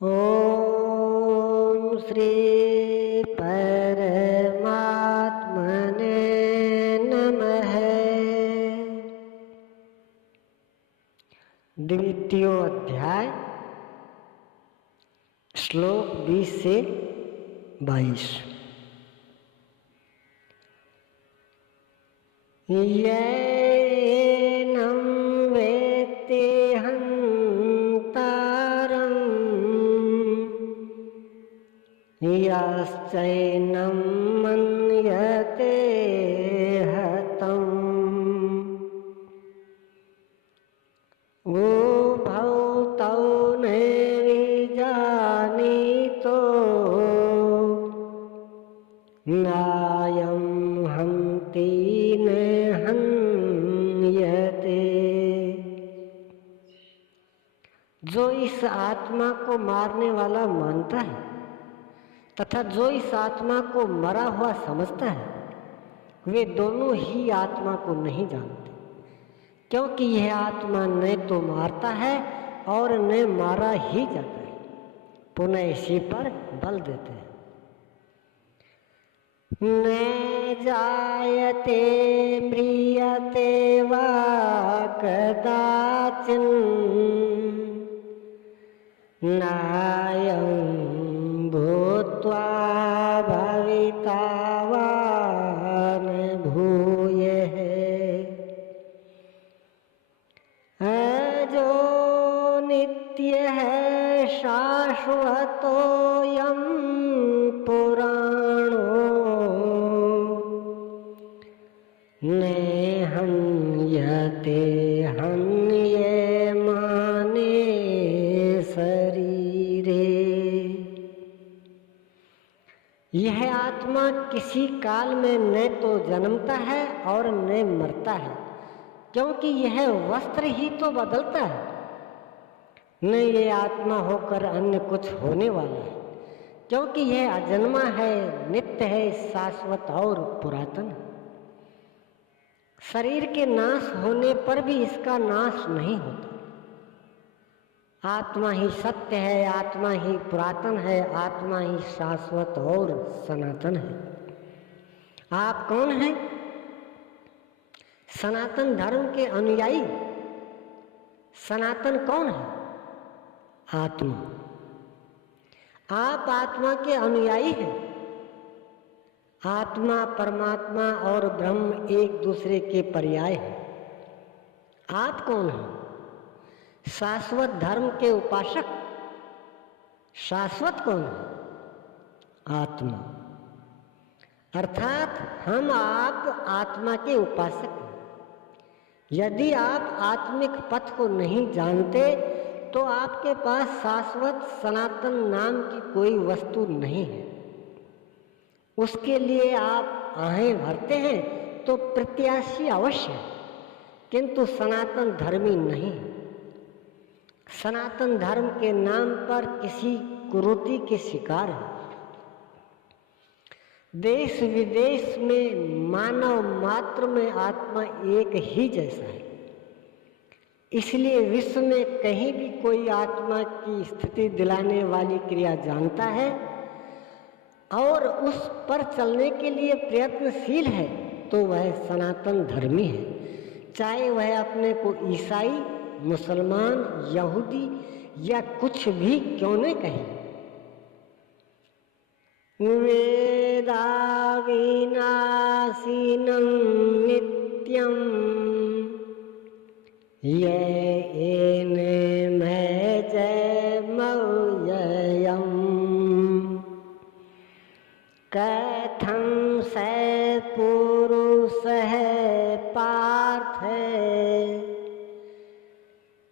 ओम श्री परमात्मने नमः। द्वितीय अध्याय श्लोक 20 से 22। येनं वेत्ति हन्तारं यश्चैनं मन्यते हतम् उभौ तौ नैविजानीतो नायं हन्ति न हन्यते। जो इस आत्मा को मारने वाला मानता है तथा जो इस आत्मा को मरा हुआ समझता है, वे दोनों ही आत्मा को नहीं जानते, क्योंकि यह आत्मा न तो मारता है और न मारा ही जाता है। पुनः इसी पर बल देते हैं। न जायते म्रियते वा कदाचिन नायं भूत्वा भविता वा न भूयः। अजो नित्यः शाश्वतोऽयं पुराणो न हन्यते हन्यमाने शरीरे। यह आत्मा किसी काल में न तो जन्मता है और न मरता है, क्योंकि यह वस्त्र ही तो बदलता है, न ये आत्मा होकर अन्य कुछ होने वाला है, क्योंकि यह अजन्मा है, नित्य है, शाश्वत और पुरातन है। शरीर के नाश होने पर भी इसका नाश नहीं होता। आत्मा ही सत्य है, आत्मा ही पुरातन है, आत्मा ही शाश्वत और सनातन है। आप कौन हैं? सनातन धर्म के अनुयायी। सनातन कौन है? आत्मा। आप आत्मा के अनुयायी हैं। आत्मा, परमात्मा और ब्रह्म एक दूसरे के पर्याय हैं। आप कौन हैं? शाश्वत धर्म के उपासक। शाश्वत कौन है? आत्मा। अर्थात हम आप आत्मा के उपासक हैं। यदि आप आत्मिक पथ को नहीं जानते तो आपके पास शाश्वत सनातन नाम की कोई वस्तु नहीं है। उसके लिए आप आहें भरते हैं तो प्रत्याशी अवश्य है, किंतु सनातन धर्मी नहीं है। सनातन धर्म के नाम पर किसी कुरीति के शिकार है। देश विदेश में मानव मात्र में आत्मा एक ही जैसा है। इसलिए विश्व में कहीं भी कोई आत्मा की स्थिति दिलाने वाली क्रिया जानता है और उस पर चलने के लिए प्रयत्नशील है तो वह सनातन धर्मी है, चाहे वह अपने को ईसाई, मुसलमान, यहूदी या कुछ भी क्यों न कहे। वेदाविनाशिनं नित्यं येन मौययम् कथं स पुरुषः पार्थ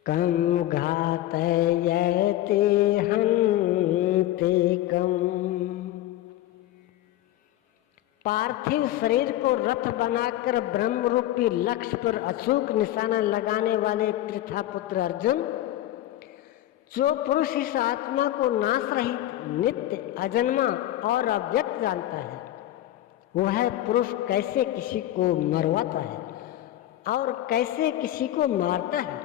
कं घातयति हन्तिकम्। पार्थिव शरीर को रथ बनाकर ब्रह्म रूपी लक्ष्य पर अचूक निशाना लगाने वाले त्रिथापुत्र अर्जुन, जो पुरुष इस आत्मा को नाश रहित, नित्य, अजन्मा और अव्यक्त जानता है, वह पुरुष कैसे किसी को मरवाता है और कैसे किसी को मारता है।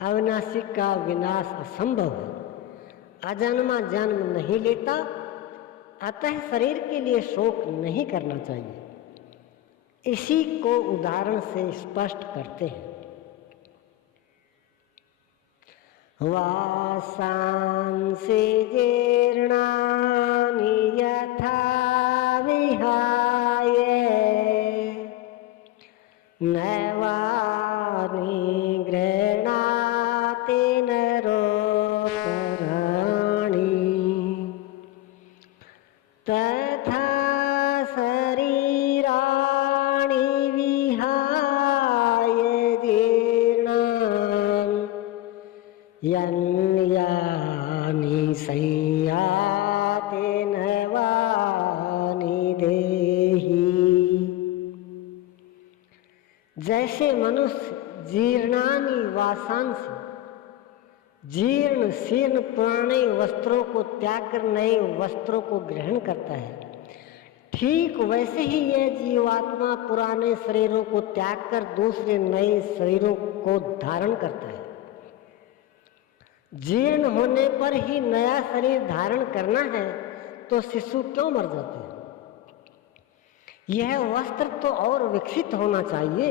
अविनाशी का विनाश असंभव है, अजन्मा जन्म नहीं लेता, अतः शरीर के लिए शोक नहीं करना चाहिए। इसी को उदाहरण से स्पष्ट करते हैं। वासांसि जीर्णानि यथा विहाय नैवानि गृह्णाति नरोपराणि तथा शरीराणि विहाय जीर्णानि यन्यानि संयाति नैवानि देहि। जैसे मनुष्य जीर्णानि वासांसि, जीर्ण शीर्ण पुराने वस्त्रों को त्याग कर नए वस्त्रों को ग्रहण करता है, ठीक वैसे ही यह जीवात्मा पुराने शरीरों को त्याग कर दूसरे नए शरीरों को धारण करता है। जीर्ण होने पर ही नया शरीर धारण करना है तो शिशु क्यों मर जाते हैं? यह वस्त्र तो और विकसित होना चाहिए।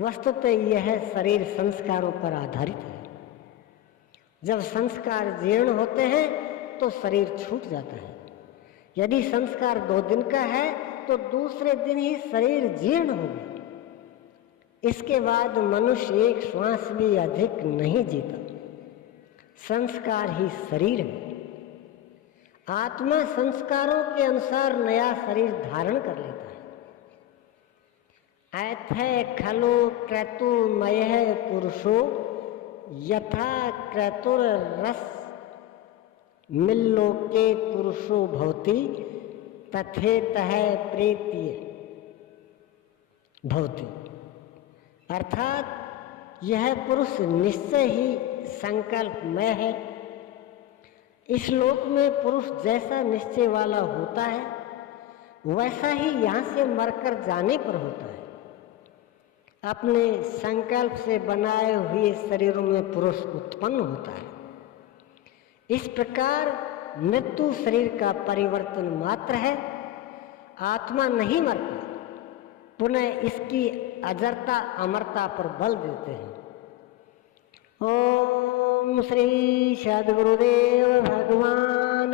वस्तुतः यह शरीर संस्कारों पर आधारित है। जब संस्कार जीर्ण होते हैं तो शरीर छूट जाता है। यदि संस्कार 2 दिन का है तो दूसरे दिन ही शरीर जीर्ण होगा। इसके बाद मनुष्य एक श्वास भी अधिक नहीं जीता। संस्कार ही शरीर है। आत्मा संस्कारों के अनुसार नया शरीर धारण कर लेता है। ऐथे खलु क्रतुमयः पुरुषो यथा क्रतुर्रस मिल्लोके पुरुषो भवति तथेतः प्रेत्य भवति। अर्थात यह पुरुष निश्चय ही संकल्पमय है। इस लोक में पुरुष जैसा निश्चय वाला होता है वैसा ही यहाँ से मरकर जाने पर होता है। अपने संकल्प से बनाए हुए शरीरों में पुरुष उत्पन्न होता है। इस प्रकार मृत्यु शरीर का परिवर्तन मात्र है, आत्मा नहीं मरती। पुनः इसकी अजरता अमरता पर बल देते हैं। ओम श्री सद्गुरुदेव भगवान